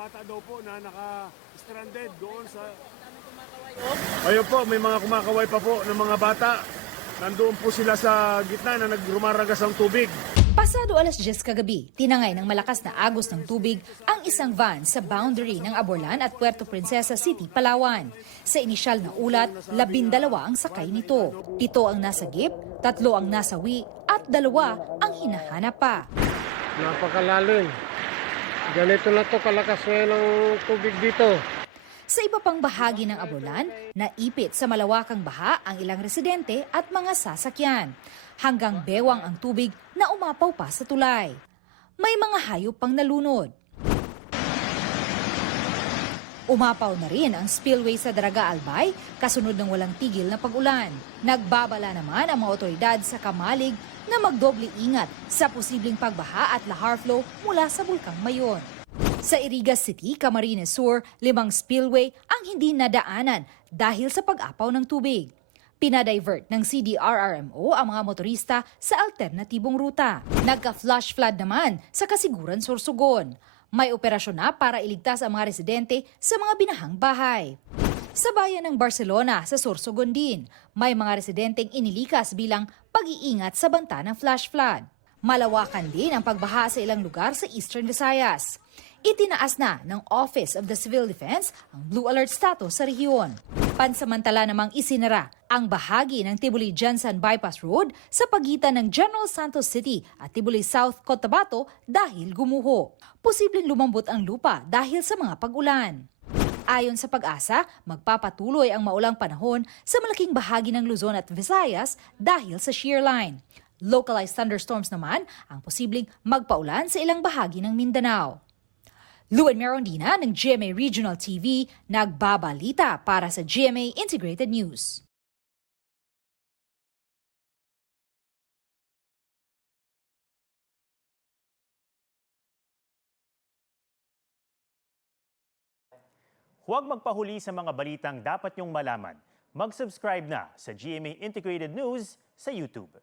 bata daw po na naka-stranded doon sa... Ayun po, may mga kumakaway pa po ng mga bata. Nandoon po sila sa gitna na nagrumaragas ang tubig. Pasado alas 10 kagabi, tinangay ng malakas na agos ng tubig ang isang van sa boundary ng Aborlan at Puerto Princesa City, Palawan. Sa inisyal na ulat, 12 ang sakay nito. 7 ang nasagip, 3 ang nasawi at 2 ang hinahanap pa. Napakalalim. Ganito na to kalakas ng tubig dito. Sa iba pang bahagi ng Aborlan, naipit sa malawakang baha ang ilang residente at mga sasakyan. Hanggang bewang ang tubig na umapaw pa sa tulay. May mga hayop pang nalunod. Umapaw na rin ang spillway sa Daraga Albay kasunod ng walang tigil na pag-ulan. Nagbabala naman ang mga otoridad sa Kamalig na magdoble ingat sa posibleng pagbaha at lahar flow mula sa Bulkang Mayon. Sa Irigas City, Camarines Sur, 5 spillway ang hindi nadaanan dahil sa pag-apaw ng tubig. Pinadivert ng CDRRMO ang mga motorista sa alternatibong ruta. Nagka-flash flood naman sa Kasiguran, Sorsogon. May operasyon na para iligtas ang mga residente sa mga binahang bahay. Sa bayan ng Barcelona sa Sorsogon din, may mga residenteng inilikas bilang pag-iingat sa banta ng flash flood. Malawakan din ang pagbaha sa ilang lugar sa Eastern Visayas. Itinaas na ng Office of the Civil Defense ang Blue Alert status sa rehiyon. Pansamantala namang isinara ang bahagi ng Tibuli-Jensan Bypass Road sa pagitan ng General Santos City at Tibuli South, Cotabato dahil gumuho. Posibleng lumambot ang lupa dahil sa mga pag-ulan. Ayon sa Pag-asa, magpapatuloy ang maulang panahon sa malaking bahagi ng Luzon at Visayas dahil sa shear line. Localized thunderstorms naman ang posibleng magpaulan sa ilang bahagi ng Mindanao. Luen Merondina ng GMA Regional TV, nagbabalita para sa GMA Integrated News. Huwag magpahuli sa mga balitang dapat niyong malaman. Mag-subscribe na sa GMA Integrated News sa YouTube.